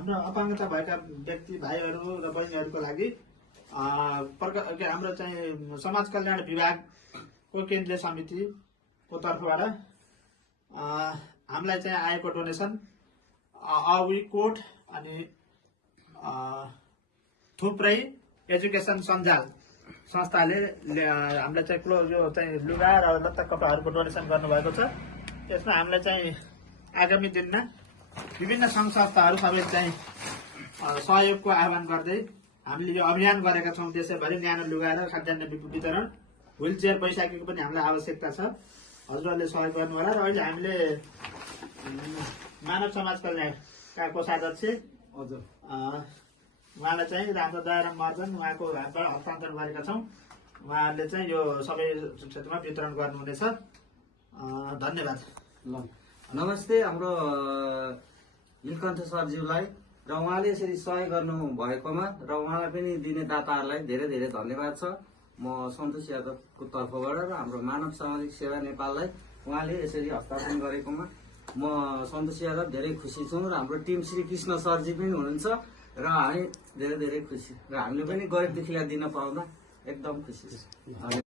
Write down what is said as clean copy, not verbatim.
हाम्रो अपाङ्गता भएका व्यक्ति भाइहरू र बहिनीहरूको लागि हाम्रो चाहिँ समाज कल्याण विभागको केन्द्रीय समितिको तर्फबाट हामीलाई चाहिँ आएको डोनेसन अवी कोट अनि थुप्रै एजुकेसन सञ्जाल संस्थाले हामीलाई चाहिँ यो चाहिँ लुगा र लत्ता कपडाहरूको डोनेसन गर्नुभएको छ। यसमा हामीलाई चाहिँ आगामी दिनमा विभिन्न सङ्घ संस्थाहरू सबै चाहिँ सहयोगको आह्वान गर्दै हामीले यो अभियान गरेका छौँ। देशैभरि न्यानो लुगा र खाद्यान्न वितरण, व्हील चेयर बैशाखीको पनि हामीलाई आवश्यकता छ। हजुरहरूले सहयोग गर्नु होला। र अहिले हामीले मानव समाज कल्याणका कोषाध्यक्ष हजुर उहाँलाई चाहिँ राजा दयाराम महर्जन उहाँको हातबाट हस्तान्तरण गरेका छौँ। उहाँहरूले चाहिँ यो सबै क्षेत्रमा वितरण गर्नुहुनेछ। धन्यवाद। ल नमस्ते हाम्रो नीलकण्ठ सरज्यूलाई र उहाँले यसरी सहयोग गर्नु भएकोमा र उहाँलाई पनि दिने दाताहरूलाई धेरै धेरै धन्यवाद छ। म सन्तोष यादवको तर्फबाट र हाम्रो मानव सामाजिक सेवा नेपाललाई उहाँले यसरी हस्तान्तरण गरेकोमा म सन्तोष यादव धेरै खुसी छु र हाम्रो टिम श्री कृष्ण सरजी पनि हुनुहुन्छ र हामी धेरै धेरै खुसी र हामीले पनि गरिब दुखीलाई दिन पाउँदा एकदम खुसी छु।